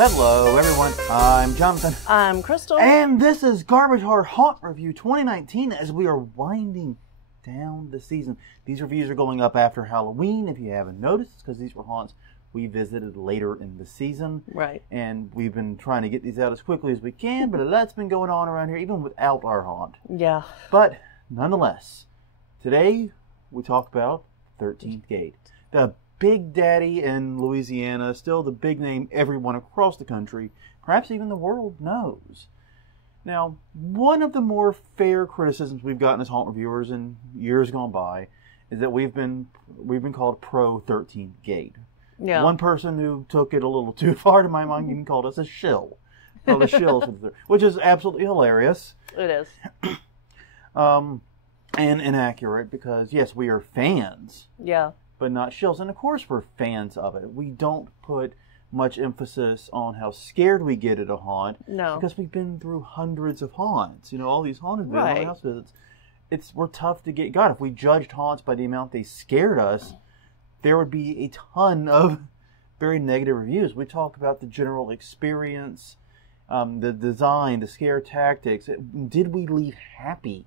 Hello, everyone. I'm Jonathan. I'm Crystal. And this is Garbage Heart Haunt Review 2019 as we are winding down the season. These reviews are going up after Halloween, if you haven't noticed, because these were haunts we visited later in the season. Right. And we've been trying to get these out as quickly as we can, but a lot's been going on around here, even without our haunt. Yeah. But, nonetheless, today we talk about 13th Gate. The Big Daddy in Louisiana, still the big name everyone across the country, perhaps even the world, knows. Now, one of the more fair criticisms we've gotten as haunt reviewers in years gone by is that we've been called pro 13th Gate. Yeah. One person who took it a little too far, to my mind, even called us a shill. Called us shills, which is absolutely hilarious. It is. And inaccurate because, yes, we are fans. Yeah. But not shills. And of course we're fans of it. We don't put much emphasis on how scared we get at a haunt. No. Because we've been through hundreds of haunts. You know, all these haunted Right. house visits. We're tough to get. God, if we judged haunts by the amount they scared us, there would be a ton of very negative reviews. We talk about the general experience, the design, the scare tactics. Did we leave happy?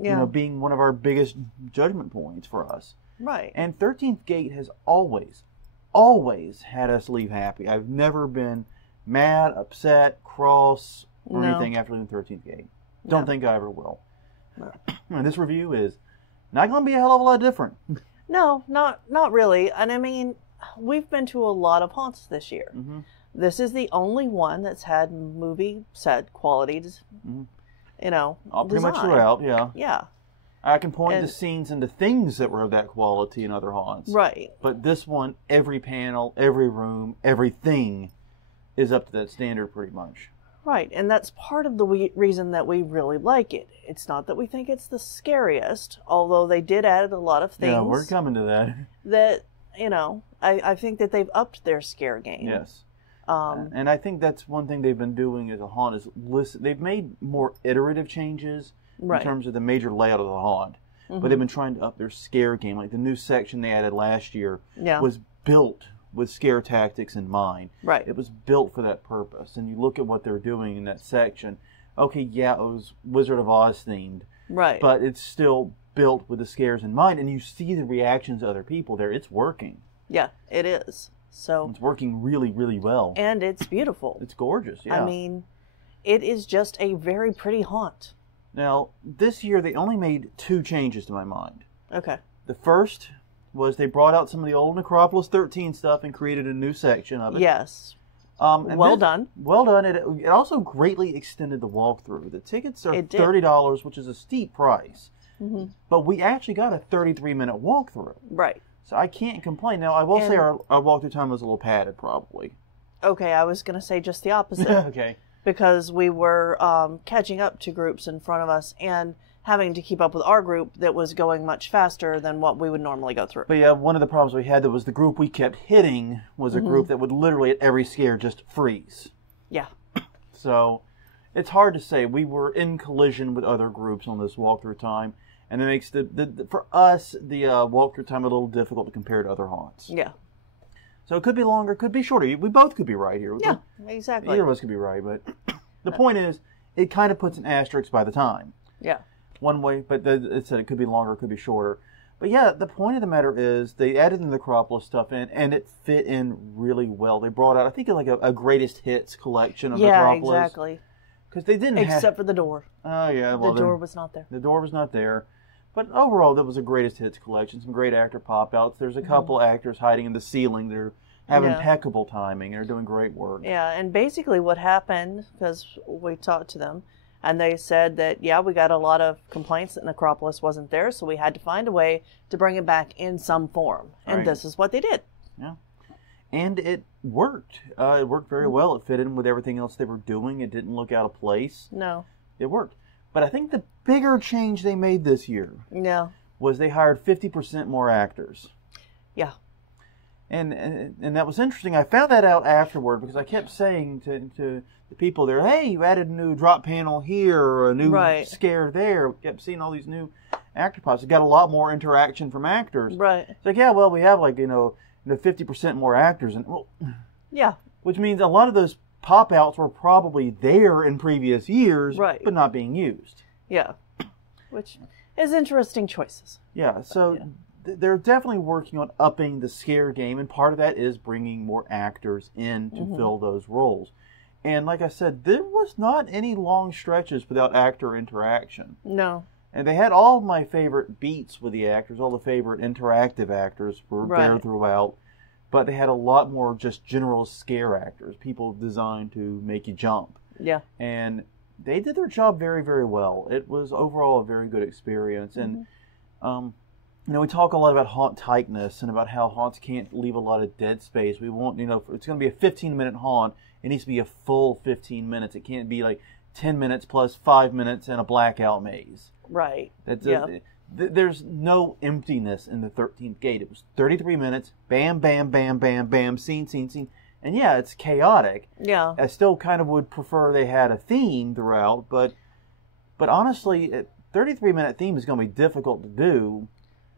Yeah. You know, being one of our biggest judgment points for us. Right. And 13th Gate has always had us leave happy. I've never been mad, upset, cross, or anything after leaving 13th Gate. Don't think I ever will. No. And this review is not going to be a hell of a lot different. No, not really. And I mean, we've been to a lot of haunts this year. Mm-hmm. This is the only one that's had movie set quality, you know, Pretty much throughout, yeah. Yeah. I can point to scenes and to things that were of that quality in other haunts. Right. But this one, every panel, every room, everything is up to that standard pretty much. Right. And that's part of the reason that we really like it. It's not that we think it's the scariest, although they did add a lot of things. Yeah, we're coming to that. That, you know, I think that they've upped their scare game. Yes. And I think that's one thing they've been doing as a haunt is they've made more iterative changes in terms of the major layout of the haunt. But they've been trying to up their scare game. Like the new section they added last year was built with scare tactics in mind. Right. It was built for that purpose. And you look at what they're doing in that section. Okay, yeah, it was Wizard of Oz themed. Right. But it's still built with the scares in mind. And you see the reactions of other people there. It's working. Yeah, it is. So it's working really, really well. And it's beautiful. It's gorgeous, yeah. I mean, it is just a very pretty haunt. Now, this year they only made 2 changes to my mind. Okay. The first was they brought out some of the old Necropolis 13 stuff and created a new section of it. Yes. And well done. Well done. It also greatly extended the walkthrough. The tickets are $30, which is a steep price. But we actually got a 33-minute walkthrough. Right. So I can't complain. Now, I will say our walkthrough time was a little padded, probably. Okay, I was going to say just the opposite. Okay. Because we were catching up to groups in front of us and having to keep up with our group that was going much faster than what we would normally go through. But yeah, one of the problems we had that was the group we kept hitting was a group that would literally at every scare just freeze. Yeah. So it's hard to say. We were in collision with other groups on this walkthrough time, and it makes for us the walkthrough time a little difficult to compare to other haunts. Yeah. So it could be longer, could be shorter. We both could be right here. Yeah, exactly. Either of us could be right, but the point is, it kind of puts an asterisk by the time. Yeah. One way, but it said it could be longer, it could be shorter. But yeah, the point of the matter is, they added the Necropolis stuff in, and it fit in really well. They brought out, I think, like a greatest hits collection of Necropolis. Yeah, exactly. Because they didn't Except for the door. Oh, yeah. Well, the door was not there. The door was not there. But overall, that was a greatest hits collection. Some great actor pop-outs. There's a couple actors hiding in the ceiling. They're have impeccable timing. They're doing great work. Yeah, and basically what happened, because we talked to them, and they said that, yeah, we got a lot of complaints that Necropolis wasn't there, so we had to find a way to bring it back in some form. And this is what they did. Yeah. And it worked. It worked very well. It fit in with everything else they were doing. It didn't look out of place. No. It worked. But I think the bigger change they made this year was they hired 50% more actors. Yeah. And that was interesting. I found that out afterward because I kept saying to the people there, hey, you added a new drop panel here or a new scare there. We kept seeing all these new actor pops. It got a lot more interaction from actors. Right. It's like, yeah, well, we have 50% more actors. And well, yeah. Which means a lot of those pop-outs were probably there in previous years, Right. but not being used. Yeah. Which is interesting choices. Yeah, so they're definitely working on upping the scare game, and part of that is bringing more actors in to fill those roles. And like I said, there was not any long stretches without actor interaction. No. And they had all of my favorite beats with the actors, all the favorite interactive actors were there throughout. But they had a lot more just general scare actors, people designed to make you jump. Yeah. And they did their job very, very well. It was overall a very good experience. And, we talk a lot about haunt tightness and about how haunts can't leave a lot of dead space. We want, if it's going to be a 15-minute haunt, it needs to be a full 15 minutes. It can't be like 10 minutes plus 5 minutes and a blackout maze. Right. There's no emptiness in the 13th Gate. It was 33 minutes, bam, bam, bam, bam, bam, scene, scene, scene. And yeah, it's chaotic. Yeah. I still kind of would prefer they had a theme throughout, but honestly, a 33-minute theme is going to be difficult to do.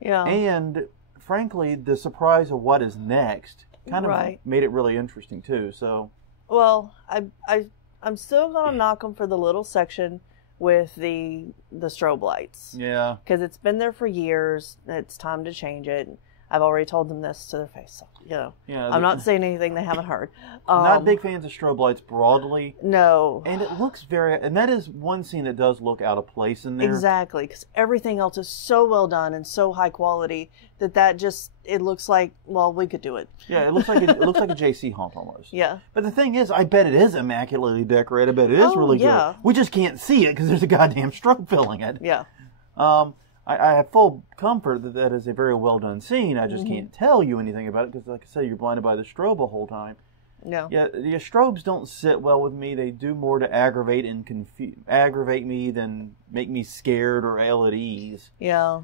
Yeah. And frankly, the surprise of what is next kind of made it really interesting too. So, well, I'm still going to knock them for the little section with the strobe lights. Yeah. Because it's been there for years. It's time to change it. I've already told them this to their face. So, I'm not saying anything they haven't heard. Not big fans of strobe lights broadly. No. And it looks and that is one scene that does look out of place in there. Exactly. Because everything else is so well done and so high quality that just, it looks like, well, we could do it. Yeah, it looks like a JC haunt almost. Yeah. But the thing is, I bet it is immaculately decorated. I bet it is really good. We just can't see it because there's a goddamn strobe filling it. Yeah. I have full comfort that that is a very well done scene. I just can't tell you anything about it because, like I said, you're blinded by the strobe the whole time. No. Yeah, the strobes don't sit well with me. They do more to aggravate me than make me scared or ill at ease. Yeah.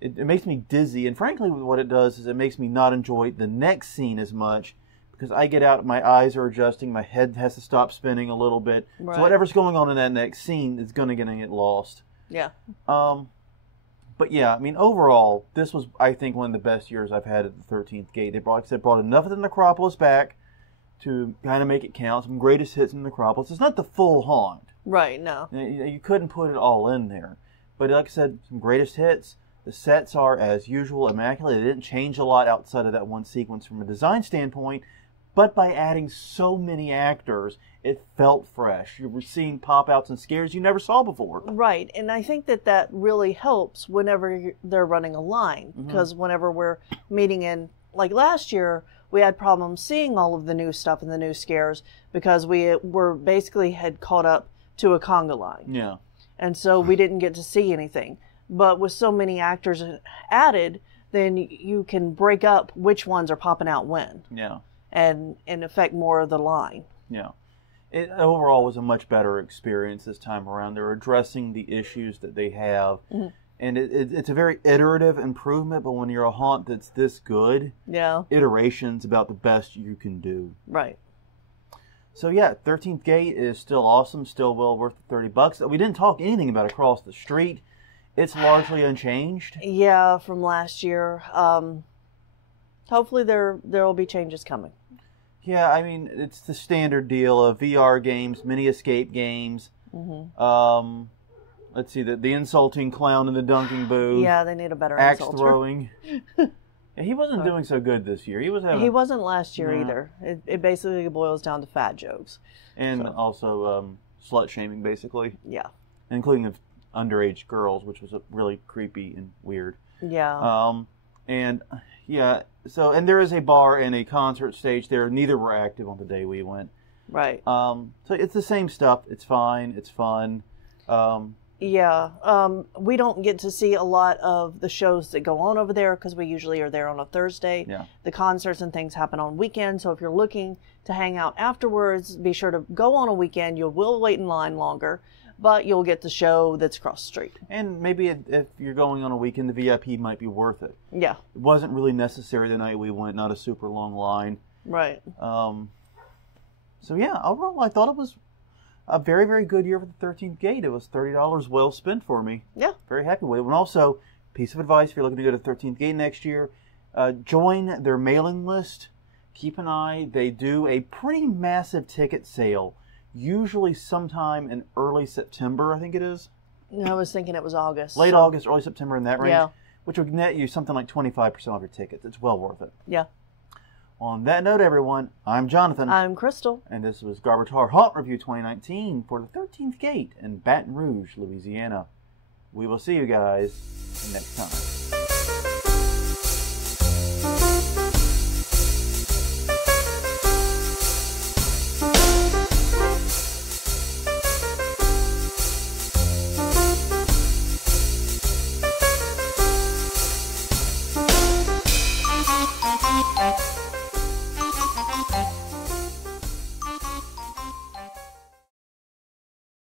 It makes me dizzy, and frankly, what it does is it makes me not enjoy the next scene as much because I get out, my eyes are adjusting, my head has to stop spinning a little bit. Right. So whatever's going on in that next scene is going to get lost. Yeah. But yeah, I mean, overall, this was, I think, one of the best years I've had at the 13th Gate. They brought enough of the Necropolis back to kind of make it count. Some greatest hits in the Necropolis. It's not the full haunt. Right, no. You couldn't put it all in there. But like I said, some greatest hits. The sets are, as usual, immaculate. They didn't change a lot outside of that one sequence from a design standpoint. But by adding so many actors, it felt fresh. You were seeing pop-outs and scares you never saw before. Right, and I think that really helps whenever they're running a line. Because whenever we're meeting in, like last year, we had problems seeing all of the new stuff and the new scares because we were basically had caught up to a conga line. Yeah. And so we didn't get to see anything. But with so many actors added, then you can break up which ones are popping out when. Yeah. And affect more of the line. Yeah. It overall was a much better experience this time around. They're addressing the issues that they have. And it's a very iterative improvement, but when you're a haunt that's this good, iteration's about the best you can do. Right. So yeah, 13th Gate is still awesome, still well worth the $30. We didn't talk anything about Across the Street. It's largely unchanged. Yeah, from last year. Hopefully there will be changes coming. Yeah, I mean, it's the standard deal of VR games, mini escape games. Let's see, the insulting clown in the dunking booth. Yeah, they need a better axe insulter. Throwing. Yeah, he wasn't doing so good this year. He wasn't last year either. It basically boils down to fat jokes. And also slut shaming, basically. Yeah. Including the underage girls, which was really creepy and weird. Yeah. And there is a bar and a concert stage there. Neither were active on the day we went. Right. So it's the same stuff. It's fine. It's fun. We don't get to see a lot of the shows that go on over there because we usually are there on a Thursday. Yeah. The concerts and things happen on weekends. So if you're looking to hang out afterwards, be sure to go on a weekend. You will wait in line longer, but you'll get the show that's across the street. And maybe if you're going on a weekend, the VIP might be worth it. Yeah. It wasn't really necessary the night we went, not a super long line. Right. So yeah, overall I thought it was a very, very good year for the 13th Gate. It was $30 well spent for me. Yeah. Very happy with it. And also, piece of advice, if you're looking to go to 13th Gate next year, join their mailing list. keep an eye. They do a pretty massive ticket sale, usually sometime in early September, I think it is. I was thinking it was August. Late August, early September, in that range. Yeah. Which would net you something like 25% off your tickets. It's well worth it. Yeah. On that note, everyone, I'm Jonathan. I'm Crystal. And this was Garbage Horror Haunt Review 2019 for the 13th Gate in Baton Rouge, Louisiana. We will see you guys next time.